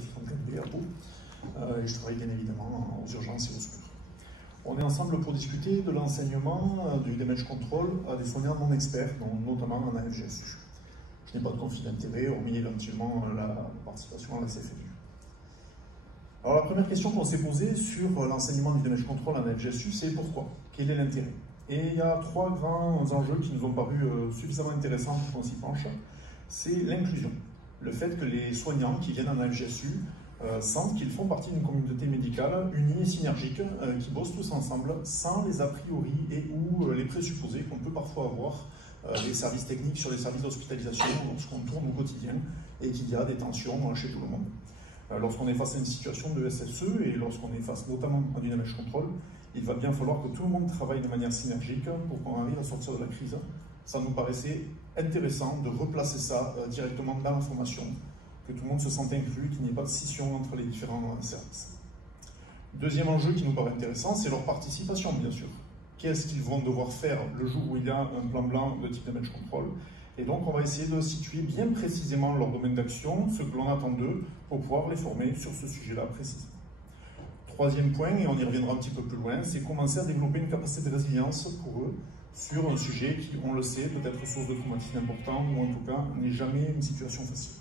titre de à Pau, et je travaille bien évidemment aux urgences et au secours. On est ensemble pour discuter de l'enseignement du damage control à des soignants non experts, notamment en AFGSU. Je n'ai pas de conflit d'intérêt, hormis éventuellement la participation à la CFDU. Alors la première question qu'on s'est posée sur l'enseignement du damage control en AFGSU, c'est pourquoi? Quel est l'intérêt? Et il y a trois grands enjeux qui nous ont paru suffisamment intéressants pour qu'on s'y penche. C'est l'inclusion. Le fait que les soignants qui viennent en AFGSU sentent qu'ils font partie d'une communauté médicale unie et synergique, qui bossent tous ensemble sans les a priori et ou les présupposés qu'on peut parfois avoir des services techniques sur les services d'hospitalisation lorsqu'on tourne au quotidien et qu'il y a des tensions chez tout le monde. Lorsqu'on est face à une situation de SSE et lorsqu'on est face notamment à du damage control, il va bien falloir que tout le monde travaille de manière synergique pour qu'on arrive à sortir de la crise. Ça nous paraissait intéressant de replacer ça directement dans la formation, que tout le monde se sente inclus, qu'il n'y ait pas de scission entre les différents services. Deuxième enjeu qui nous paraît intéressant, c'est leur participation, bien sûr. Qu'est-ce qu'ils vont devoir faire le jour où il y a un plan blanc de type damage control? Et donc, on va essayer de situer bien précisément leur domaine d'action, ce que l'on attend d'eux, pour pouvoir les former sur ce sujet-là précisément. Troisième point, et on y reviendra un petit peu plus loin, c'est commencer à développer une capacité de résilience pour eux sur un sujet qui, on le sait, peut être source de traumatisme important, ou en tout cas n'est jamais une situation facile.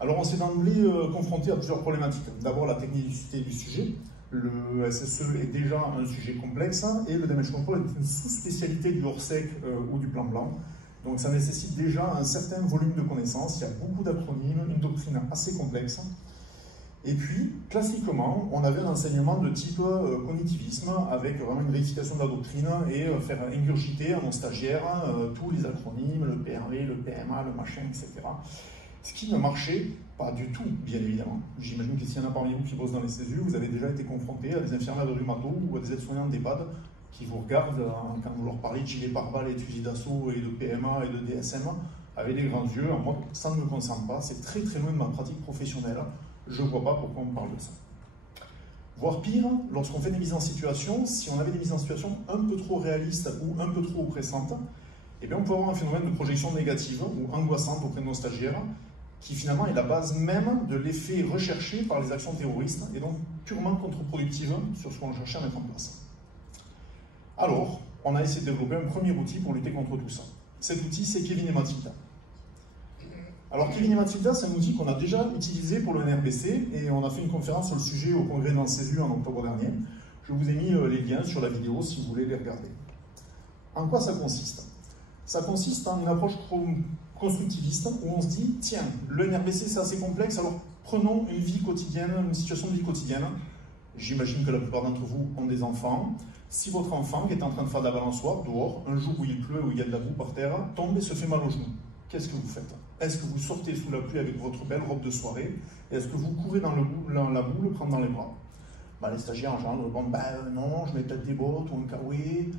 Alors on s'est d'emblée confronté à plusieurs problématiques. D'abord la technicité du sujet. Le SSE est déjà un sujet complexe et le damage control est une sous-spécialité du hors-sec ou du plan blanc. Donc ça nécessite déjà un certain volume de connaissances, il y a beaucoup d'acronymes, une doctrine assez complexe. Et puis, classiquement, on avait un enseignement de type cognitivisme, avec vraiment une vérification de la doctrine et faire ingurgiter à nos stagiaires tous les acronymes, le PRV, le PMA, le machin, etc. Ce qui ne marchait pas du tout, bien évidemment. J'imagine que s'il y en a parmi vous qui bossent dans les CESU, vous avez déjà été confronté à des infirmières de rhumato ou à des aides-soignants d'EHPAD qui vous regardent quand vous leur parlez de gilet pare-balles et de fusil d'assaut et de PMA et de DSM avec des grands yeux, en mode ça ne me concerne pas, c'est très très loin de ma pratique professionnelle. Je ne vois pas pourquoi on parle de ça. Voire pire, lorsqu'on fait des mises en situation, si on avait des mises en situation un peu trop réalistes ou un peu trop oppressantes, eh bien on peut avoir un phénomène de projection négative ou angoissante auprès de nos stagiaires, qui finalement est la base même de l'effet recherché par les actions terroristes, et donc purement contre-productive sur ce qu'on cherchait à mettre en place. Alors, on a essayé de développer un premier outil pour lutter contre tout ça. Cet outil, c'est Kevin et Mathilda. Alors Kevin et Mathilda, c'est un outil qu'on a déjà utilisé pour le NRBC et on a fait une conférence sur le sujet au congrès dans le CESU en octobre dernier. Je vous ai mis les liens sur la vidéo si vous voulez les regarder. En quoi ça consiste? Ça consiste en une approche constructiviste où on se dit, tiens, le NRBC c'est assez complexe, alors prenons une vie quotidienne, une situation de vie quotidienne. J'imagine que la plupart d'entre vous ont des enfants. Si votre enfant qui est en train de faire de la balançoire dehors, un jour où il pleut, où il y a de la boue par terre, tombe et se fait mal au genou, qu'est-ce que vous faites? Est-ce que vous sortez sous la pluie avec votre belle robe de soirée? Et est-ce que vous courez dans la boue, le prendre dans les bras? Les stagiaires en général répondent non, je mets peut-être des bottes ou un kawaii.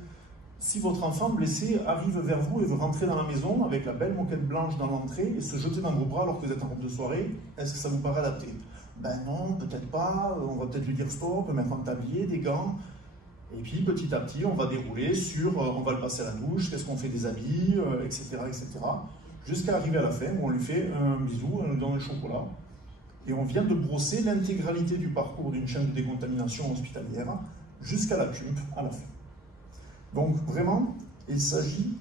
Si votre enfant blessé arrive vers vous et veut rentrer dans la maison avec la belle moquette blanche dans l'entrée et se jeter dans vos bras alors que vous êtes en robe de soirée, est-ce que ça vous paraît adapté? Non, peut-être pas, on va peut-être lui dire stop, mettre un tablier, des gants. Et puis petit à petit, on va dérouler sur, on va le passer à la douche, qu'est-ce qu'on fait des habits, etc., etc. Jusqu'à arriver à la fin où on lui fait un bisou, on lui donne un chocolat. Et on vient de brosser l'intégralité du parcours d'une chaîne de décontamination hospitalière jusqu'à la CUMP à la fin. Donc vraiment, il s'agit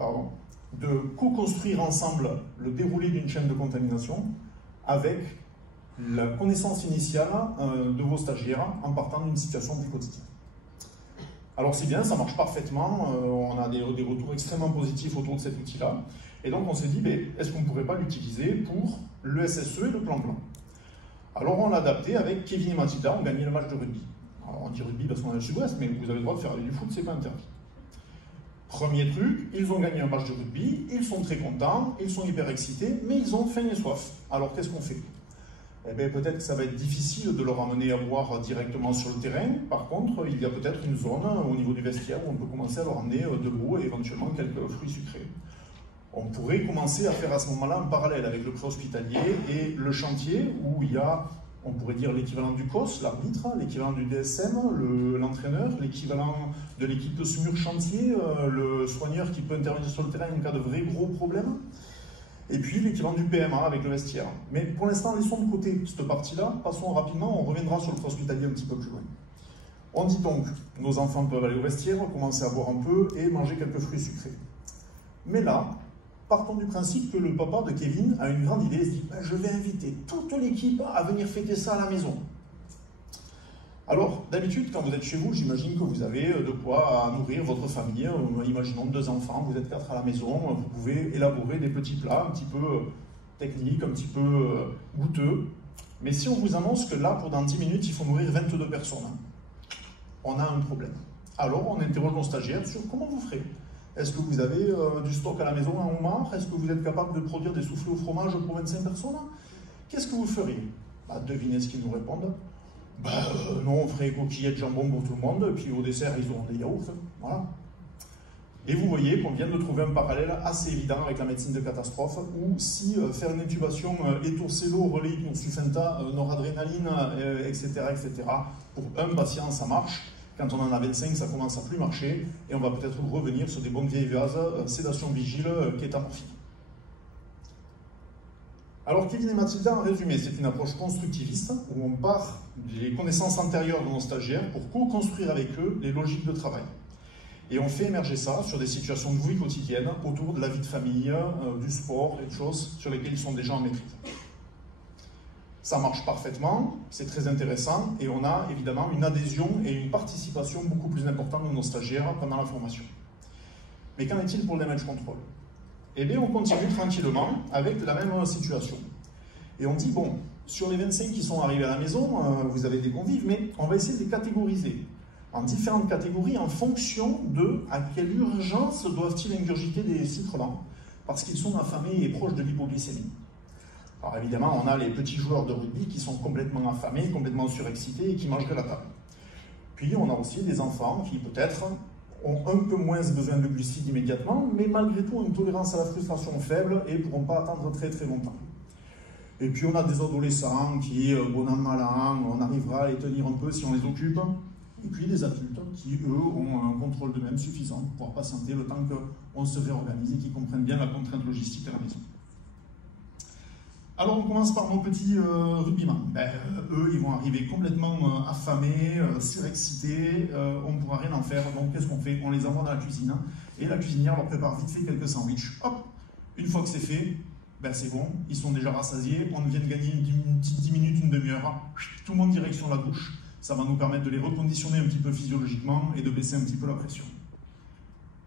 de co-construire ensemble le déroulé d'une chaîne de contamination avec la connaissance initiale de vos stagiaires en partant d'une situation du quotidien. Alors c'est bien, ça marche parfaitement, on a des retours extrêmement positifs autour de cet outil-là. Et donc on s'est dit, est-ce qu'on ne pourrait pas l'utiliser pour le SSE et le plan blanc? Alors on l'a adapté avec Kevin et Mathilda, on gagnait le match de rugby. Alors on dit rugby parce qu'on est le sud-ouest, mais vous avez le droit de faire du foot, c'est pas interdit. Premier truc, ils ont gagné un match de rugby, ils sont très contents, ils sont hyper excités, mais ils ont faim et soif. Alors qu'est-ce qu'on fait? Peut-être que ça va être difficile de leur amener à boire directement sur le terrain. Par contre, il y a peut-être une zone au niveau du vestiaire où on peut commencer à leur amener de l'eau et éventuellement quelques fruits sucrés. On pourrait commencer à faire à ce moment-là un parallèle avec le préhospitalier et le chantier où il y a, on pourrait dire, l'équivalent du COS, l'arbitre, l'équivalent du DSM, l'entraîneur, l'équivalent de l'équipe de SMUR chantier, le soigneur qui peut intervenir sur le terrain en cas de vrais gros problèmes. Et puis l'équivalent du PMA avec le vestiaire. Mais pour l'instant, laissons de côté cette partie-là, passons rapidement, on reviendra sur le poste hospitalier un petit peu plus loin. On dit donc, nos enfants peuvent aller au vestiaire, commencer à boire un peu et manger quelques fruits sucrés. Mais là, partons du principe que le papa de Kevin a une grande idée, il se dit je vais inviter toute l'équipe à venir fêter ça à la maison. Alors, d'habitude, quand vous êtes chez vous, j'imagine que vous avez de quoi nourrir votre famille. Imaginons 2 enfants, vous êtes 4 à la maison, vous pouvez élaborer des petits plats un petit peu techniques, un petit peu goûteux. Mais si on vous annonce que là, pour dans 10 minutes, il faut nourrir 22 personnes, on a un problème. Alors, on interroge nos stagiaires sur comment vous ferez. Est-ce que vous avez du stock à la maison, un homard? Est-ce que vous êtes capable de produire des soufflés au fromage pour 25 personnes? Qu'est-ce que vous feriez? Devinez ce qu'ils nous répondent. Non, on ferait coquillettes jambon pour tout le monde, puis au dessert, ils auront des yaourts. Voilà. Et vous voyez qu'on vient de trouver un parallèle assez évident avec la médecine de catastrophe, où si faire une intubation étorcello, relais hypnosufenta, noradrénaline, etc., pour un patient, ça marche. Quand on en a 25, ça commence à plus marcher, et on va peut-être revenir sur des bonnes vieilles vases, sédation vigile, kétamorphine. Alors, Kevin et Mathilda, en résumé, c'est une approche constructiviste où on part des connaissances antérieures de nos stagiaires pour co-construire avec eux les logiques de travail. Et on fait émerger ça sur des situations de vie quotidienne autour de la vie de famille, du sport, et des choses sur lesquelles ils sont déjà en maîtrise. Ça marche parfaitement, c'est très intéressant et on a évidemment une adhésion et une participation beaucoup plus importante de nos stagiaires pendant la formation. Mais qu'en est-il pour le damage control? Eh bien, on continue tranquillement avec la même situation. Et on dit, bon, sur les 25 qui sont arrivés à la maison, vous avez des convives, mais on va essayer de les catégoriser en différentes catégories en fonction de à quelle urgence doivent-ils ingurgiter des citrons parce qu'ils sont affamés et proches de l'hypoglycémie. Alors évidemment, on a les petits joueurs de rugby qui sont complètement affamés, complètement surexcités et qui mangeraient la table. Puis on a aussi des enfants qui peut-être ont un peu moins besoin de glucides immédiatement, mais malgré tout ont une tolérance à la frustration faible et ne pourront pas attendre très très longtemps. Et puis on a des adolescents qui, bon an mal an, on arrivera à les tenir un peu si on les occupe. Et puis des adultes qui, eux, ont un contrôle d'eux-mêmes suffisant pour pouvoir patienter le temps qu'on se réorganise et qu'ils comprennent bien la contrainte logistique à la maison. Alors on commence par nos petits rugbyman. Eux, ils vont arriver complètement affamés, surexcités, on ne pourra rien en faire. Donc qu'est-ce qu'on fait? On les envoie dans la cuisine et la cuisinière leur prépare vite fait quelques sandwichs. Hop, une fois que c'est fait, c'est bon, ils sont déjà rassasiés, on vient de gagner une petite 10 minutes, une demi-heure, tout le monde direction la douche. Ça va nous permettre de les reconditionner un petit peu physiologiquement et de baisser un petit peu la pression.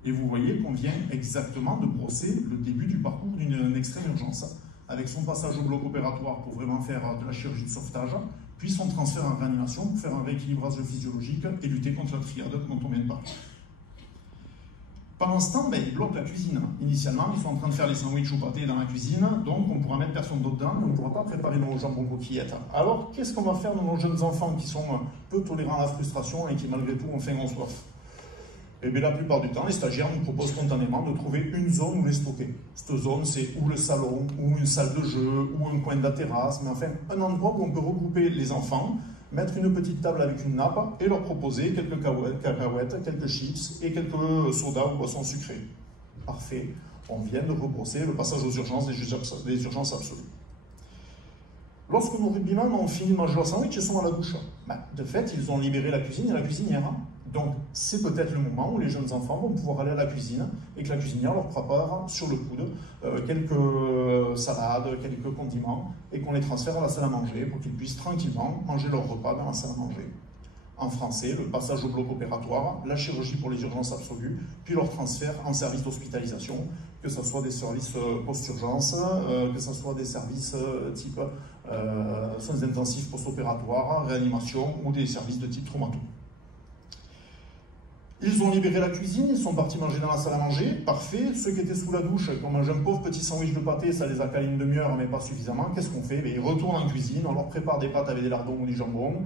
Et vous voyez qu'on vient exactement de brosser le début du parcours d'une extrême urgence, avec son passage au bloc opératoire pour vraiment faire de la chirurgie de sauvetage, puis son transfert en réanimation pour faire un rééquilibrage physiologique et lutter contre la triade dont on vient de parler. Pendant ce temps, ils bloquent la cuisine. Initialement, ils sont en train de faire les sandwichs au pâté dans la cuisine, donc on ne pourra mettre personne d'autre dedans, on ne pourra pas préparer nos jambons coquillettes. Alors, qu'est-ce qu'on va faire de nos jeunes enfants qui sont peu tolérants à la frustration et qui malgré tout ont faim ou soif? Eh bien, la plupart du temps, les stagiaires nous proposent spontanément de trouver une zone où les stocker. Cette zone, c'est ou le salon, ou une salle de jeu, ou un coin de la terrasse, mais enfin, un endroit où on peut regrouper les enfants, mettre une petite table avec une nappe et leur proposer quelques cacahuètes, quelques chips et quelques sodas ou boissons sucrées. Parfait. On vient de rebrosser le passage aux urgences des urgences absolues. Lorsque nos rugbyman ont fini de manger leur sandwich, ils sont à la douche. De fait, ils ont libéré la cuisine et la cuisinière. Donc, c'est peut-être le moment où les jeunes enfants vont pouvoir aller à la cuisine et que la cuisinière leur prépare sur le coude quelques salades, quelques condiments et qu'on les transfère à la salle à manger pour qu'ils puissent tranquillement manger leur repas dans la salle à manger. En français, le passage au bloc opératoire, la chirurgie pour les urgences absolues, puis leur transfert en service d'hospitalisation, que ce soit des services post-urgence, que ce soit des services type soins intensifs post-opératoires, réanimation ou des services de type traumato. Ils ont libéré la cuisine, ils sont partis manger dans la salle à manger, parfait. Ceux qui étaient sous la douche, qui ont mangé un pauvre petit sandwich de pâté, ça les a calés une demi-heure, mais pas suffisamment. Qu'est-ce qu'on fait? Ils retournent en cuisine, on leur prépare des pâtes avec des lardons ou du jambon,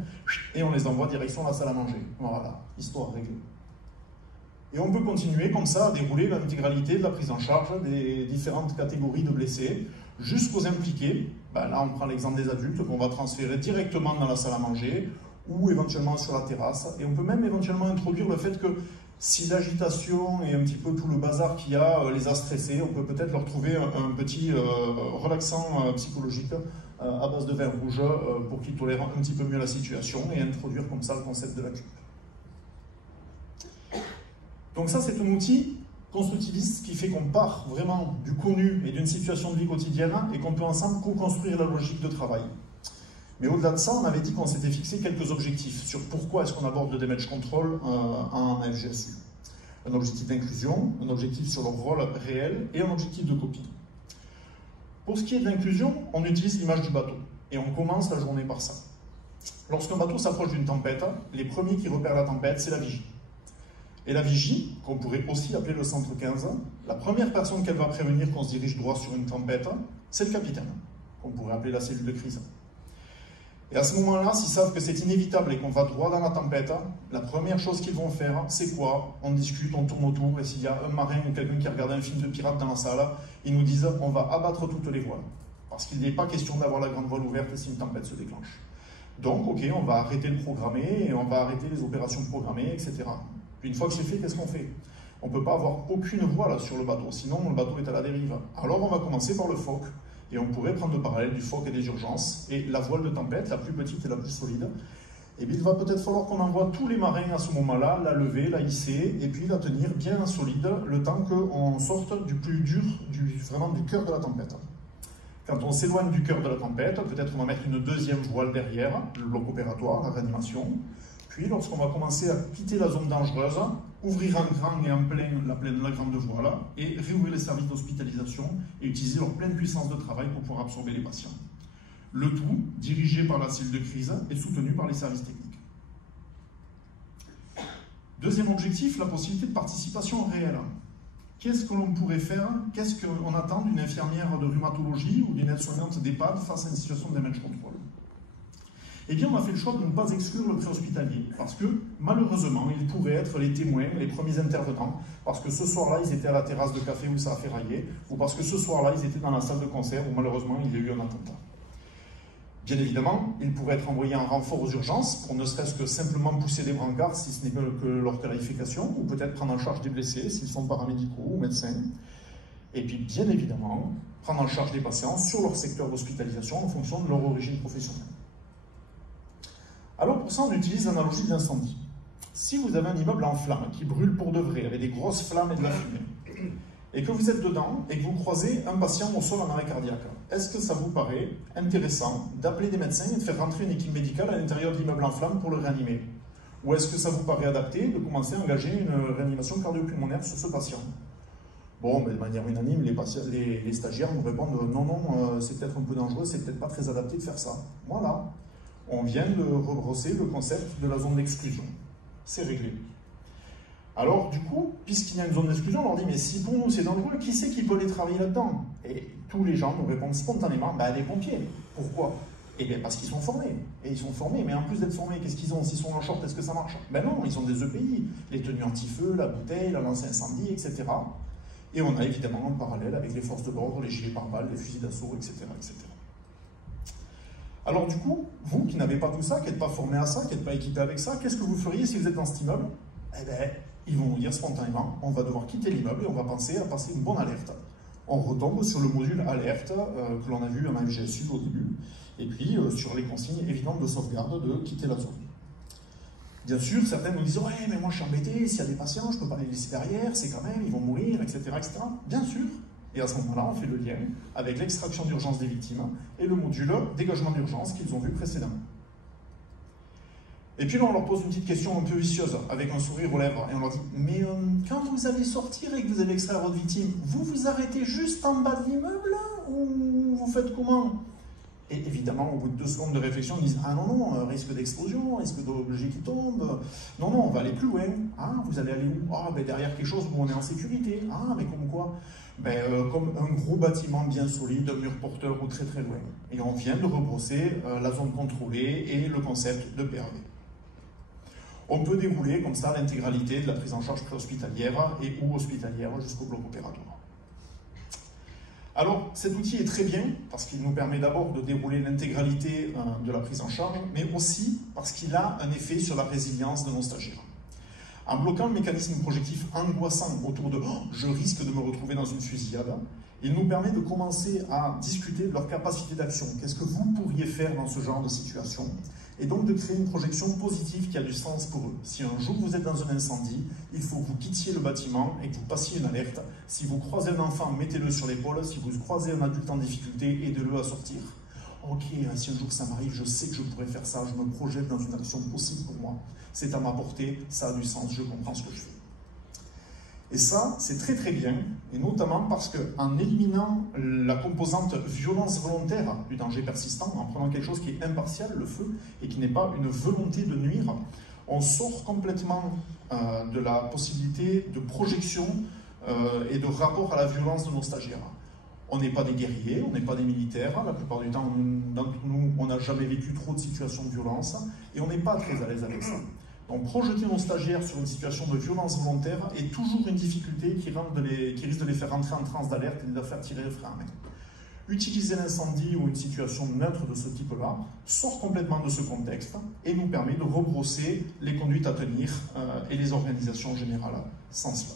et on les envoie direction la salle à manger. Voilà, histoire réglée. Et on peut continuer comme ça à dérouler l'intégralité de la prise en charge des différentes catégories de blessés, jusqu'aux impliqués. Là, on prend l'exemple des adultes qu'on va transférer directement dans la salle à manger, ou éventuellement sur la terrasse. Et on peut même éventuellement introduire le fait que Si l'agitation et un petit peu tout le bazar qu'il y a les a stressés, on peut peut-être leur trouver un petit relaxant psychologique à base de vin rouge pour qu'ils tolèrent un petit peu mieux la situation et introduire comme ça le concept de la cupe. Donc ça, c'est un outil constructiviste qui fait qu'on part vraiment du connu et d'une situation de vie quotidienne et qu'on peut ensemble co-construire la logique de travail. Mais au-delà de ça, on avait dit qu'on s'était fixé quelques objectifs sur pourquoi est-ce qu'on aborde le damage control en FGSU. Un objectif d'inclusion, un objectif sur le rôle réel et un objectif de copie. Pour ce qui est de l'inclusion, on utilise l'image du bateau et on commence la journée par ça. Lorsqu'un bateau s'approche d'une tempête, les premiers qui repèrent la tempête, c'est la vigie. Et la vigie, qu'on pourrait aussi appeler le centre 15, la première personne qu'elle va prévenir qu'on se dirige droit sur une tempête, c'est le capitaine, qu'on pourrait appeler la cellule de crise. Et à ce moment-là, s'ils savent que c'est inévitable et qu'on va droit dans la tempête, la première chose qu'ils vont faire, c'est quoi? On discute, on tourne autour, et s'il y a un marin ou quelqu'un qui regarde un film de pirate dans la salle, ils nous disent on va abattre toutes les voiles. Parce qu'il n'est pas question d'avoir la grande voile ouverte si une tempête se déclenche. Donc, ok, on va arrêter le programmé, et on va arrêter les opérations programmées, etc. Puis une fois que c'est fait, qu'est-ce qu'on fait? On ne peut pas avoir aucune voile sur le bateau, sinon le bateau est à la dérive. Alors on va commencer par le foc. Et on pourrait prendre le parallèle du foc et des urgences. Et la voile de tempête, la plus petite et la plus solide, et bien il va peut-être falloir qu'on envoie tous les marins à ce moment-là, la lever, la hisser, et puis la tenir bien solide, le temps qu'on sorte du plus dur, vraiment du cœur de la tempête. Quand on s'éloigne du cœur de la tempête, peut-être on va mettre une deuxième voile derrière, le bloc opératoire, la réanimation. Puis lorsqu'on va commencer à quitter la zone dangereuse, ouvrir en grand et en plein la grande voile et réouvrir les services d'hospitalisation et utiliser leur pleine puissance de travail pour pouvoir absorber les patients. Le tout dirigé par la cellule de crise et soutenu par les services techniques. Deuxième objectif, la possibilité de participation réelle. Qu'est-ce que l'on pourrait faire? Qu'est-ce qu'on attend d'une infirmière de rhumatologie ou d'une aide-soignante d'EHPAD face à une situation de damage control? Eh bien, on a fait le choix de ne pas exclure le préhospitalier, parce que, malheureusement, ils pourraient être les témoins, les premiers intervenants, parce que ce soir-là, ils étaient à la terrasse de café où ça a ferraillé, ou parce que ce soir-là, ils étaient dans la salle de concert où, malheureusement, il y a eu un attentat. Bien évidemment, ils pourraient être envoyés en renfort aux urgences, pour ne serait-ce que simplement pousser des brancards, si ce n'est que leur qualification, ou peut-être prendre en charge des blessés, s'ils sont paramédicaux ou médecins. Et puis, bien évidemment, prendre en charge des patients sur leur secteur d'hospitalisation en fonction de leur origine professionnelle. Alors pour ça, on utilise l'analogie d'incendie. Si vous avez un immeuble en flammes, qui brûle pour de vrai, avec des grosses flammes et de la fumée, et que vous êtes dedans, et que vous croisez un patient au sol en arrêt cardiaque, est-ce que ça vous paraît intéressant d'appeler des médecins et de faire rentrer une équipe médicale à l'intérieur de l'immeuble en flammes pour le réanimer? Ou est-ce que ça vous paraît adapté de commencer à engager une réanimation cardio-pulmonaire sur ce patient? Bon, mais de manière unanime, les stagiaires nous répondent « Non, c'est peut-être un peu dangereux, c'est peut-être pas très adapté de faire ça. » Voilà. On vient de rebrosser le concept de la zone d'exclusion. C'est réglé. Alors, du coup, puisqu'il y a une zone d'exclusion, on leur dit, mais si pour nous c'est dangereux, qui c'est qui peut aller travailler là-dedans? Et tous les gens nous répondent spontanément, les pompiers. Pourquoi? Eh bien, parce qu'ils sont formés. Et ils sont formés, mais en plus d'être formés, qu'est-ce qu'ils ont? S'ils sont en short, est-ce que ça marche? Ben non, ils ont des EPI, les tenues anti-feu, la bouteille, la lance incendie, etc. Et on a évidemment un parallèle avec les forces de l'ordre, les gilets pare-balles, les fusils d'assaut, etc., etc. Alors du coup, vous qui n'avez pas tout ça, qui n'êtes pas formé à ça, qui n'êtes pas équipé avec ça, qu'est-ce que vous feriez si vous êtes dans cet immeuble? Eh bien, ils vont vous dire spontanément, on va devoir quitter l'immeuble et on va penser à passer une bonne alerte. On retombe sur le module alerte que l'on a vu en FGSU au début, et puis sur les consignes évidentes de sauvegarde de quitter la zone. Bien sûr, certains nous disent « Ouais, mais moi je suis embêté, s'il y a des patients, je ne peux pas les laisser derrière, c'est quand même, ils vont mourir, etc. etc. » Bien sûr. Et à ce moment-là, on fait le lien avec l'extraction d'urgence des victimes et le module dégagement d'urgence qu'ils ont vu précédemment. Et puis là, on leur pose une petite question un peu vicieuse, avec un sourire aux lèvres, et on leur dit « Mais quand vous allez sortir et que vous allez extraire votre victime, vous vous arrêtez juste en bas de l'immeuble, ou vous faites comment ?» Et évidemment, au bout de 2 secondes de réflexion, ils disent « Ah non, risque d'explosion, risque d'objet qui tombe. Non, on va aller plus loin. Ah, vous allez aller où? Ah, derrière quelque chose où on est en sécurité. Ah, mais comme quoi? Comme un gros bâtiment bien solide, un mur porteur ou très très loin. » Et on vient de rebrosser la zone contrôlée et le concept de PRV. On peut dérouler comme ça l'intégralité de la prise en charge préhospitalière et ou hospitalière jusqu'au bloc opératoire. Alors, cet outil est très bien parce qu'il nous permet d'abord de dérouler l'intégralité de la prise en charge, mais aussi parce qu'il a un effet sur la résilience de nos stagiaires. En bloquant le mécanisme projectif angoissant autour de « je risque de me retrouver dans une fusillade », il nous permet de commencer à discuter de leur capacité d'action. Qu'est-ce que vous pourriez faire dans ce genre de situation? Et donc de créer une projection positive qui a du sens pour eux. Si un jour vous êtes dans un incendie, il faut que vous quittiez le bâtiment et que vous passiez une alerte. Si vous croisez un enfant, mettez-le sur l'épaule. Si vous croisez un adulte en difficulté, aidez-le à sortir. Ok, si un jour ça m'arrive, je sais que je pourrais faire ça, je me projette dans une action possible pour moi. C'est à ma portée, ça a du sens, je comprends ce que je fais. Et ça, c'est très très bien, et notamment parce qu'en éliminant la composante violence volontaire du danger persistant, en prenant quelque chose qui est impartial, le feu, et qui n'est pas une volonté de nuire, on sort complètement de la possibilité de projection et de rapport à la violence de nos stagiaires. On n'est pas des guerriers, on n'est pas des militaires, la plupart du temps, d'entre nous, on n'a jamais vécu trop de situations de violence, et on n'est pas très à l'aise avec ça. Donc projeter nos stagiaires sur une situation de violence volontaire est toujours une difficulté qui risque de les faire entrer en transe d'alerte et de les faire tirer le frein à main. Utiliser l'incendie ou une situation neutre de ce type-là sort complètement de ce contexte et nous permet de rebrosser les conduites à tenir et les organisations générales sans cela.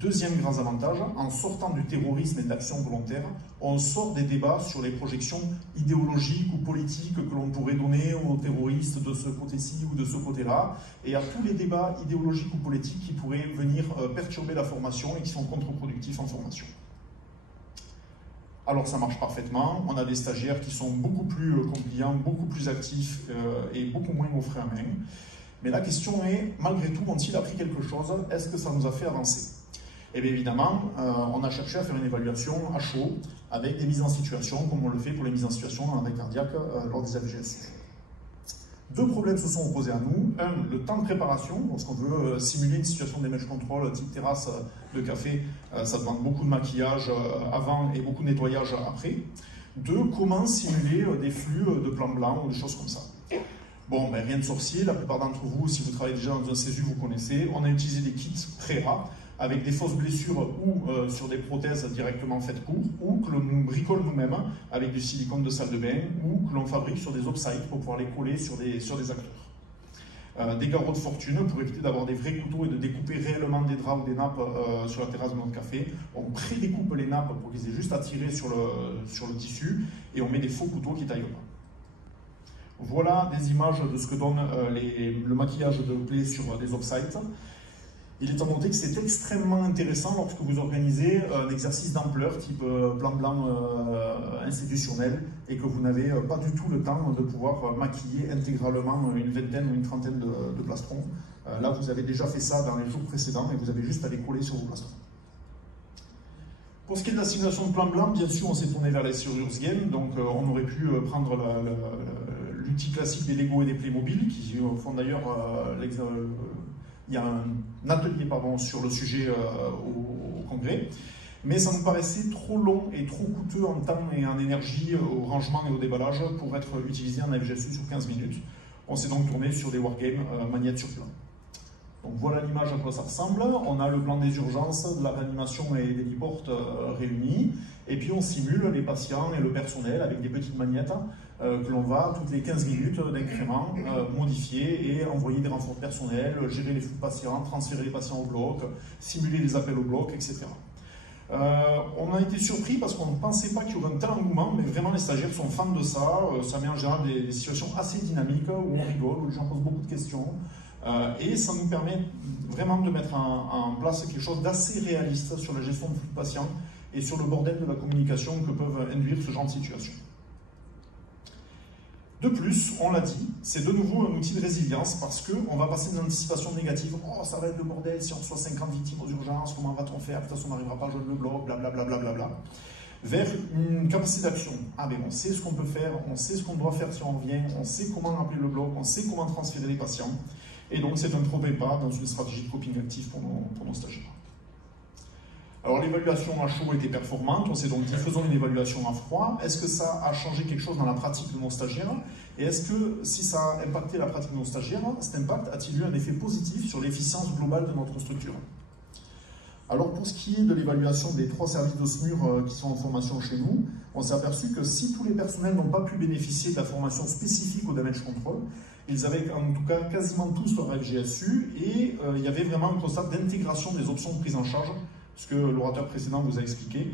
Deuxième grand avantage, en sortant du terrorisme et de l'action volontaire, on sort des débats sur les projections idéologiques ou politiques que l'on pourrait donner aux terroristes de ce côté-ci ou de ce côté-là, et à tous les débats idéologiques ou politiques qui pourraient venir perturber la formation et qui sont contre-productifs en formation. Alors ça marche parfaitement, on a des stagiaires qui sont beaucoup plus compliants, beaucoup plus actifs et beaucoup moins au frein à main. Mais la question est, malgré tout, ont-ils appris quelque chose? Est-ce que ça nous a fait avancer? Et bien évidemment, on a cherché à faire une évaluation à chaud, avec des mises en situation, comme on le fait pour les mises en situation dans l'arrêt cardiaque lors des AVGSU. Deux problèmes se sont opposés à nous. Un, le temps de préparation. Lorsqu'on veut simuler une situation de damage control type terrasse de café, ça demande beaucoup de maquillage avant et beaucoup de nettoyage après. Deux, comment simuler des flux de plan blanc ou des choses comme ça. Bon, ben, rien de sorcier. La plupart d'entre vous, si vous travaillez déjà dans un CESU, vous connaissez. On a utilisé des kits PREA avec des fausses blessures ou sur des prothèses directement faites pour, ou que l'on bricole nous-mêmes avec du silicone de salle de bain, ou que l'on fabrique sur des offsites pour pouvoir les coller sur des acteurs. Des garrots de fortune pour éviter d'avoir des vrais couteaux et de découper réellement des draps ou des nappes sur la terrasse de notre café. On pré-découpe les nappes pour qu'ils aient juste à tirer sur le tissu, et on met des faux couteaux qui taillent pas. Voilà des images de ce que donne le maquillage de plaies sur des offsites. Il est à noter que c'est extrêmement intéressant lorsque vous organisez un exercice d'ampleur type plan blanc institutionnel et que vous n'avez pas du tout le temps de pouvoir maquiller intégralement une vingtaine ou une trentaine de plastrons. Là, vous avez déjà fait ça dans les jours précédents et vous avez juste à les coller sur vos plastrons. Pour ce qui est de la simulation de plan blanc, bien sûr, on s'est tourné vers les Serious Games, donc on aurait pu prendre l'outil classique des Lego et des Playmobil, qui font d'ailleurs il y a un atelier sur le sujet au congrès, mais ça nous paraissait trop long et trop coûteux en temps et en énergie au rangement et au déballage pour être utilisé en AFGSU sur 15 minutes. On s'est donc tourné sur des wargames magnètes sur plan. Donc voilà l'image à quoi ça ressemble. On a le plan des urgences, de la réanimation et des heliports réunis, et puis on simule les patients et le personnel avec des petites magnettes que l'on va toutes les 15 minutes d'incrément modifier et envoyer des renforts personnels, gérer les flux de patients, transférer les patients au bloc, simuler les appels au bloc, etc. On a été surpris parce qu'on ne pensait pas qu'il y aurait un tel engouement, mais vraiment les stagiaires sont fans de ça. Ça met en général des situations assez dynamiques où on rigole, où les gens posent beaucoup de questions. Et ça nous permet vraiment de mettre en place quelque chose d'assez réaliste sur la gestion de flux de patients et sur le bordel de la communication que peuvent induire ce genre de situation. De plus, on l'a dit, c'est de nouveau un outil de résilience parce qu'on va passer d'une anticipation négative. Oh, ça va être le bordel si on reçoit 50 victimes aux urgences, comment va-t-on faire? Putain, on n'arrivera pas à joindre le bloc, blablabla. Vers une capacité d'action. Ah, mais on sait ce qu'on peut faire, on sait ce qu'on doit faire si on revient, on sait comment appeler le bloc, on sait comment transférer les patients. Et donc, c'est un premier pas dans une stratégie de coping actif pour nos stagiaires. Alors, l'évaluation à chaud était performante. On s'est donc dit, faisons une évaluation à froid. Est-ce que ça a changé quelque chose dans la pratique de nos stagiaires? Et est-ce que, si ça a impacté la pratique de nos stagiaires, cet impact a-t-il eu un effet positif sur l'efficience globale de notre structure? Alors, pour ce qui est de l'évaluation des 3 services de SMUR qui sont en formation chez nous, on s'est aperçu que si tous les personnels n'ont pas pu bénéficier de la formation spécifique au damage control, ils avaient en tout cas quasiment tous leur FGSU et il y avait vraiment un concept d'intégration des options de prise en charge, ce que l'orateur précédent vous a expliqué,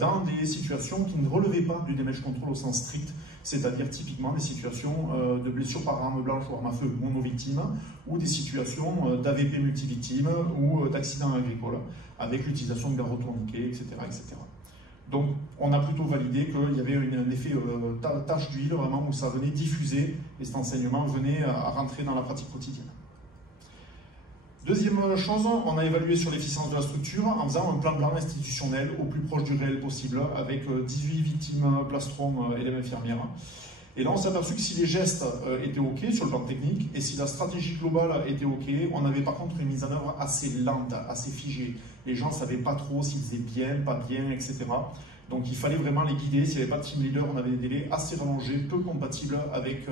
dans des situations qui ne relevaient pas du damage control au sens strict, c'est-à-dire typiquement des situations de blessures par arme blanche ou arme à feu mono-victime, ou des situations d'AVP multivictime ou d'accidents agricoles, avec l'utilisation de garrots tourniquets, etc., etc. Donc, on a plutôt validé qu'il y avait un effet tache d'huile, vraiment, où ça venait diffuser, et cet enseignement venait à rentrer dans la pratique quotidienne. Deuxième chose, on a évalué sur l'efficience de la structure en faisant un plan blanc institutionnel au plus proche du réel possible, avec 18 victimes plastrons et les infirmières. Et là, on s'est aperçu que si les gestes étaient OK sur le plan technique, et si la stratégie globale était OK, on avait par contre une mise en œuvre assez lente, assez figée. Les gens ne savaient pas trop s'ils faisaient bien, pas bien, etc. Donc il fallait vraiment les guider. S'il n'y avait pas de team leader, on avait des délais assez rallongés, peu compatibles avec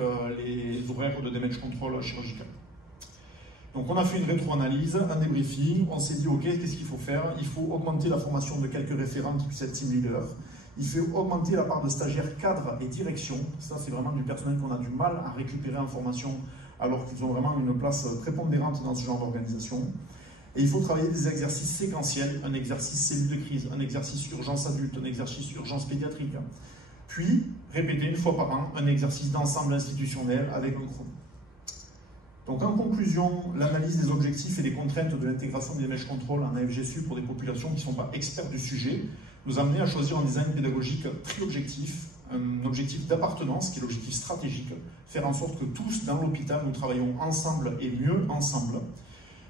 les horaires de damage control chirurgical. Donc on a fait une rétro-analyse, un débriefing, on s'est dit ok, qu'est-ce qu'il faut faire? Il faut augmenter la formation de quelques référents qui puissent être team leader. Il faut augmenter la part de stagiaires cadres et direction. Ça c'est vraiment du personnel qu'on a du mal à récupérer en formation alors qu'ils ont vraiment une place prépondérante dans ce genre d'organisation. Et il faut travailler des exercices séquentiels, un exercice cellule de crise, un exercice urgence adulte, un exercice urgence pédiatrique. Puis répéter une fois par an un exercice d'ensemble institutionnel avec un chrono. Donc en conclusion, l'analyse des objectifs et des contraintes de l'intégration des damage control en AFGSU pour des populations qui ne sont pas experts du sujet nous a amené à choisir un design pédagogique tri-objectif, un objectif d'appartenance qui est l'objectif stratégique, faire en sorte que tous dans l'hôpital nous travaillons ensemble et mieux ensemble.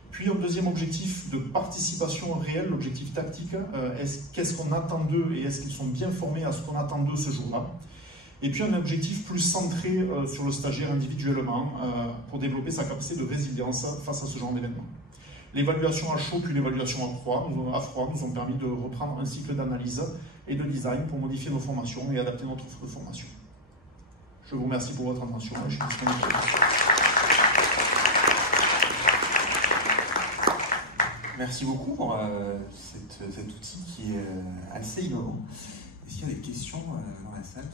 Puis un deuxième objectif de participation réelle, l'objectif tactique, qu'est-ce qu'on attend d'eux et est-ce qu'ils sont bien formés à ce qu'on attend d'eux ce jour-là. Et puis un objectif plus centré sur le stagiaire individuellement pour développer sa capacité de résilience face à ce genre d'événement. L'évaluation à chaud puis l'évaluation à froid nous ont permis de reprendre un cycle d'analyse et de design pour modifier nos formations et adapter notre offre de formation. Je vous remercie pour votre attention et je suis disponible. Merci beaucoup pour cet outil qui est assez innovant. Est-ce qu'il y a des questions dans la salle ?